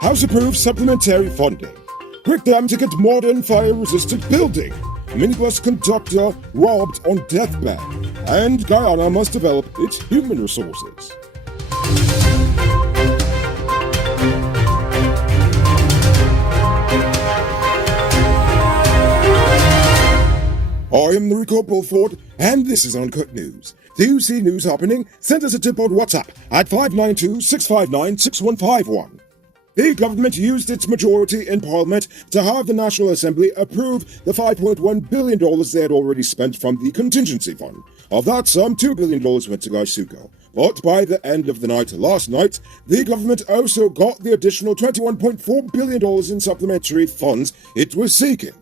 House approves supplementary funding. Bricktown to get modern fire-resistant building. Minibus conductor robbed on deathbed. And Guyana must develop its human resources. I am Rico Bulford, and this is Uncut News. Do you see news happening? Send us a tip on WhatsApp at 592-659-6151. The government used its majority in Parliament to have the National Assembly approve the $5.1 billion they had already spent from the contingency fund. Of that sum, $2 billion went to Gaisuko. But by the end of the night last night, the government also got the additional $21.4 billion in supplementary funds it was seeking.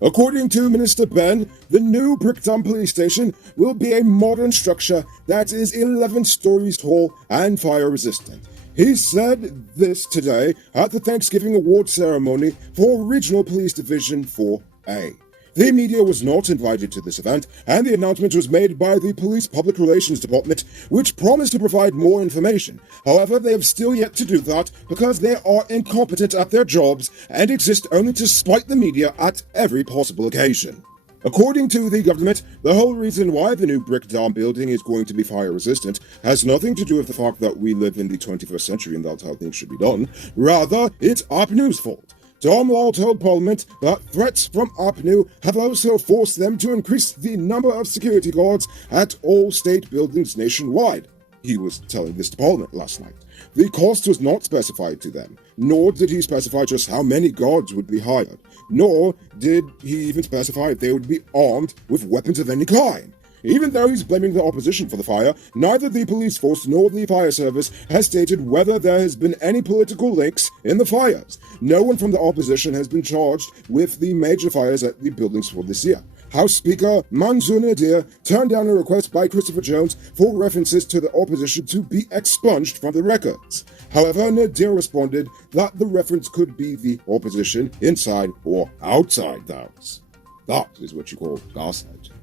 According to Minister Ben, the new Bricktown police station will be a modern structure that is 11 stories tall and fire-resistant. He said this today at the Thanksgiving Award ceremony for Regional Police Division 4A. The media was not invited to this event, and the announcement was made by the Police Public Relations Department, which promised to provide more information. However, they have still yet to do that because they are incompetent at their jobs and exist only to spite the media at every possible occasion. According to the government, the whole reason why the new Bricktown building is going to be fire-resistant has nothing to do with the fact that we live in the 21st century and that's how things should be done. Rather, it's APNU's fault. Tom Law told Parliament that threats from APNU have also forced them to increase the number of security guards at all state buildings nationwide. He was telling this to Parliament last night. The cost was not specified to them, nor did he specify just how many guards would be hired, nor did he even specify if they would be armed with weapons of any kind. Even though he's blaming the opposition for the fire, neither the police force nor the fire service has stated whether there has been any political links in the fires. No one from the opposition has been charged with the major fires at the buildings for this year. House Speaker Mansour Nadir turned down a request by Christopher Jones for references to the opposition to be expunged from the records. However, Nadir responded that the reference could be the opposition inside or outside the House. That is what you call gaslighting.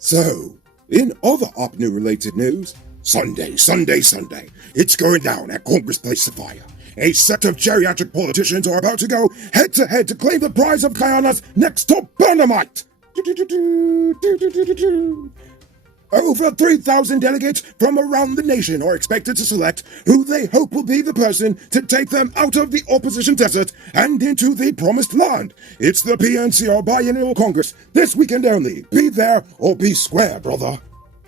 So, in other APNU-related news, Sunday, it's going down at Congress Place Sapphire. A set of geriatric politicians are about to go head-to-head to claim the prize of Guyana's next-top Dynamite. Over 3,000 delegates from around the nation are expected to select who they hope will be the person to take them out of the opposition desert and into the promised land. It's the PNCR Biennial Congress, this weekend only. Be there or be square, brother.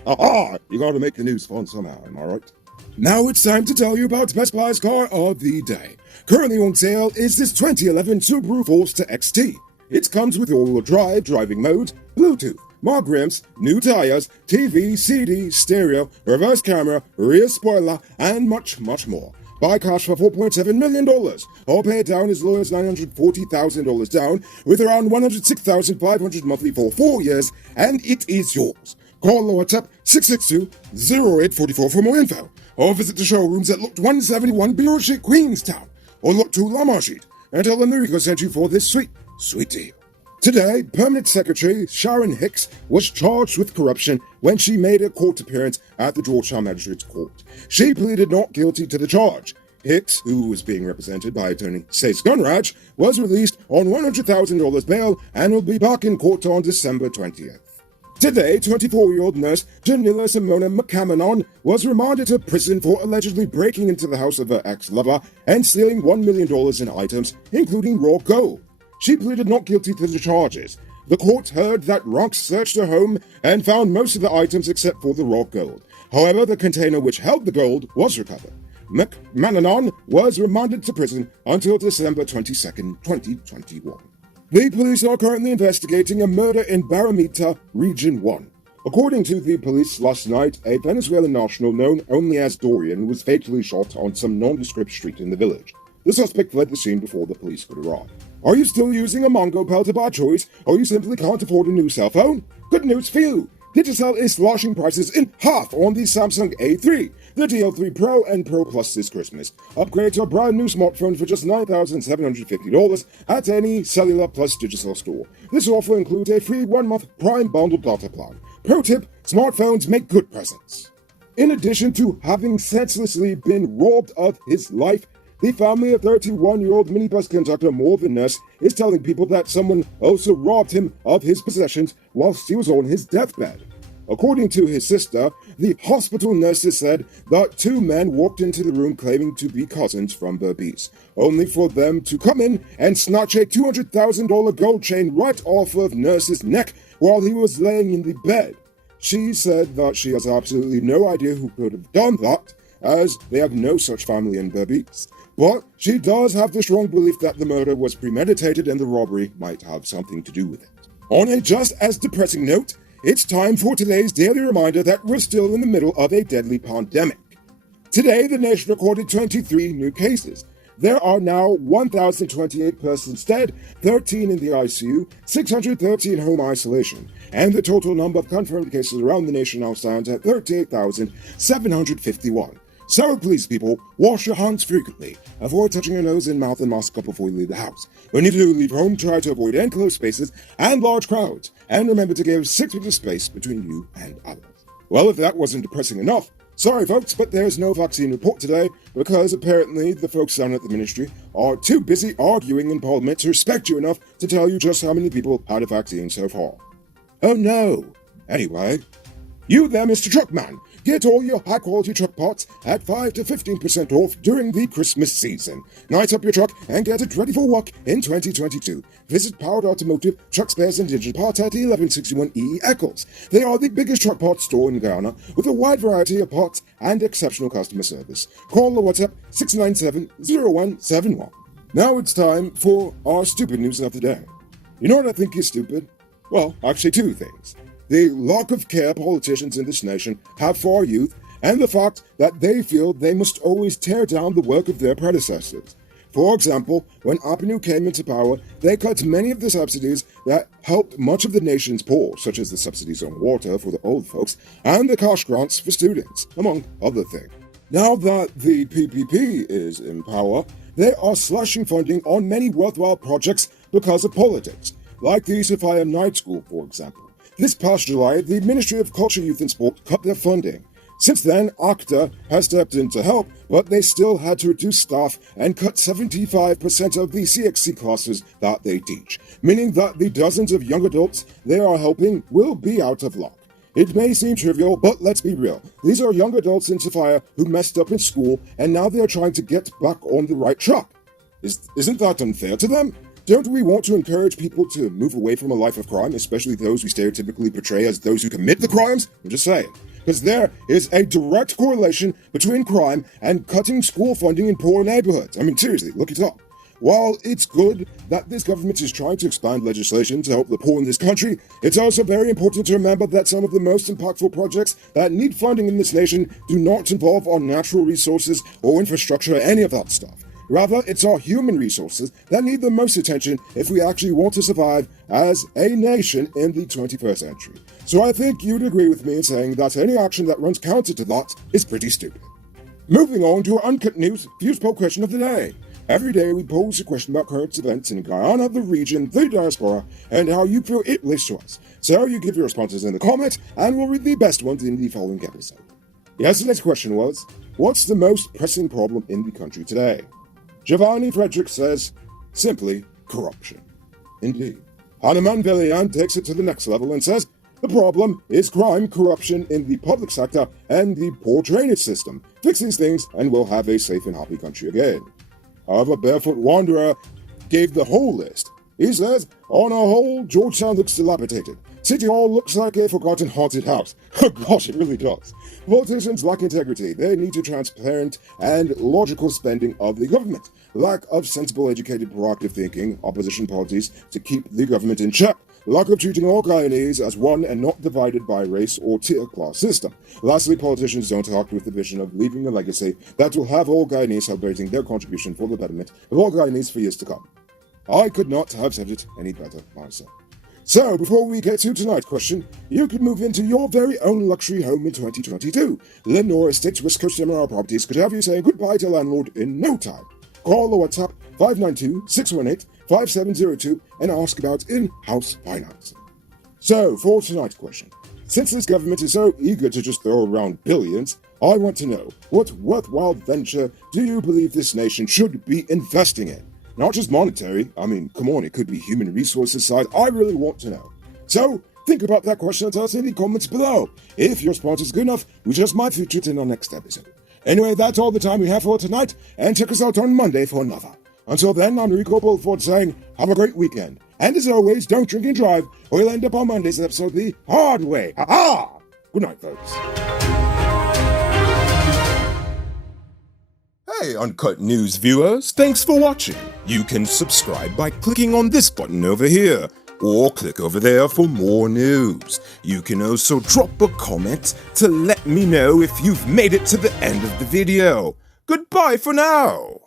You gotta make the news fun somehow, am I right? Now it's time to tell you about Best Buy's car of the day. Currently on sale is this 2011 Subaru Forester XT. It comes with all-wheel drive, driving mode, Bluetooth, mag rims, new tires, TV, CD, stereo, reverse camera, rear spoiler, and much more. Buy cash for $4.7 million, or pay it down as low as $940,000 down, with around $106,500 monthly for 4 years, and it is yours. Call or WhatsApp 662-0844 for more info, or visit the showrooms at Lot 171 Bureau Street, Queenstown, or Lot 2 Lamar Street, and tell them Rico sent you for this sweet deal. Today, Permanent Secretary Sharon Hicks was charged with corruption when she made a court appearance at the Georgetown Magistrates Court. She pleaded not guilty to the charge. Hicks, who was being represented by attorney Sace Gunraj, was released on $100,000 bail and will be back in court on December 20th. Today, 24-year-old nurse Janila Simona McCamanon was remanded to prison for allegedly breaking into the house of her ex-lover and stealing $1 million in items, including raw gold. She pleaded not guilty to the charges. The court heard that Ronks searched her home and found most of the items except for the raw gold. However, the container which held the gold was recovered. McMananon was remanded to prison until December 22, 2021. The police are currently investigating a murder in Baramita, Region 1. According to the police last night, a Venezuelan national known only as Dorian was fatally shot on some nondescript street in the village. The suspect fled the scene before the police could arrive. Are you still using a Mongo Pelter by choice, or you simply can't afford a new cell phone? Good news for you! Digicel is slashing prices in half on the Samsung A3, the DL3 Pro and Pro Plus this Christmas. Upgrade to a brand new smartphone for just $9,750 at any Cellular Plus Digicel store. This offer includes a free 1-month Prime bundled data plan. Pro tip, smartphones make good presents. In addition to having senselessly been robbed of his life, The family of 31-year-old minibus conductor Morvan Ness is telling people that someone also robbed him of his possessions whilst he was on his deathbed. According to his sister, the hospital nurses said that two men walked into the room claiming to be cousins from Berbice, only for them to come in and snatch a $200,000 gold chain right off of Nurse's neck while he was laying in the bed. She said that she has absolutely no idea who could have done that, as they have no such family in Berbice. But she does have the strong belief that the murder was premeditated and the robbery might have something to do with it. On a just as depressing note, it's time for today's daily reminder that we're still in the middle of a deadly pandemic. Today, the nation recorded 23 new cases. There are now 1,028 persons dead, 13 in the ICU, 613 home isolation, and the total number of confirmed cases around the nation now stands at 38,751. So please, people, wash your hands frequently. Avoid touching your nose and mouth and mask up before you leave the house. When you do leave home, try to avoid enclosed spaces and large crowds. And remember to give 6 feet of space between you and others. Well, if that wasn't depressing enough, sorry folks, but there's no vaccine report today because apparently the folks down at the ministry are too busy arguing in Parliament to respect you enough to tell you just how many people had a vaccine so far. Oh no. Anyway, you there, Mr. Truckman. Get all your high-quality truck parts at 5 to 15% off during the Christmas season. Night up your truck and get it ready for work in 2022. Visit Powered Automotive, Truck Spares and Digital Parts at 1161 E. Eccles. They are the biggest truck parts store in Guyana with a wide variety of parts and exceptional customer service. Call or WhatsApp 697-0171. Now it's time for our stupid news of the day. You know what I think is stupid? Well, actually 2 things. The lack of care politicians in this nation have for our youth, and the fact that they feel they must always tear down the work of their predecessors. For example, when APNU came into power, they cut many of the subsidies that helped much of the nation's poor, such as the subsidies on water for the old folks, and the cash grants for students, among other things. Now that the PPP is in power, they are slashing funding on many worthwhile projects because of politics, like the Sophia Night School, for example. This past July, the Ministry of Culture, Youth and Sport cut their funding. Since then, ACTA has stepped in to help, but they still had to reduce staff and cut 75% of the CXC classes that they teach, meaning that the dozens of young adults they are helping will be out of luck. It may seem trivial, but let's be real. These are young adults in Sophia who messed up in school, and now they are trying to get back on the right track. Isn't that unfair to them? Don't we want to encourage people to move away from a life of crime, especially those we stereotypically portray as those who commit the crimes? I'm just saying. Because there is a direct correlation between crime and cutting school funding in poor neighborhoods. I mean, seriously, look it up. While it's good that this government is trying to expand legislation to help the poor in this country, it's also very important to remember that some of the most impactful projects that need funding in this nation do not involve our natural resources or infrastructure or any of that stuff. Rather, it's our human resources that need the most attention if we actually want to survive as a nation in the 21st century. So I think you'd agree with me in saying that any action that runs counter to that is pretty stupid. Moving on to our Uncut News Views Poll question of the day. Every day we pose a question about current events in Guyana, the region, the diaspora, and how you feel it relates to us. So you give your responses in the comments, and we'll read the best ones in the following episode. Yesterday's question was, what's the most pressing problem in the country today? Giovanni Frederick says, simply corruption. Indeed. Hanuman Velian takes it to the next level and says, the problem is crime, corruption in the public sector, and the poor drainage system. Fix these things and we'll have a safe and happy country again. However, Barefoot Wanderer gave the whole list. He says, on a whole, Georgetown looks dilapidated. City Hall looks like a forgotten haunted house. Oh gosh, it really does. Politicians lack integrity. They need to transparent and logical spending of the government. Lack of sensible, educated, proactive thinking, opposition parties to keep the government in check. Lack of treating all Guyanese as one and not divided by race or tier class system. Lastly, politicians don't act with the vision of leaving a legacy that will have all Guyanese celebrating their contribution for the betterment of all Guyanese for years to come. I could not have said it any better myself. So, before we get to tonight's question, you can move into your very own luxury home in 2022. Lenore Estates West Coast MRR Properties could have you saying goodbye to landlord in no time. Call or WhatsApp 592-618-5702 and ask about in-house financing. So, for tonight's question, since this government is so eager to just throw around billions, I want to know, what worthwhile venture do you believe this nation should be investing in? Not just monetary, I mean, come on, it could be human resources side. I really want to know. So, think about that question and tell us in the comments below. If your response is good enough, we just might feature it in our next episode. Anyway, that's all the time we have for tonight, and check us out on Monday for another. Until then, I'm Rico Bulford saying, have a great weekend. And as always, don't drink and drive, or you'll end up on Monday's episode the hard way. Ha-ha! Good night, folks. Hey, Uncut News viewers, thanks for watching. You can subscribe by clicking on this button over here, or click over there for more news. You can also drop a comment to let me know if you've made it to the end of the video. Goodbye for now.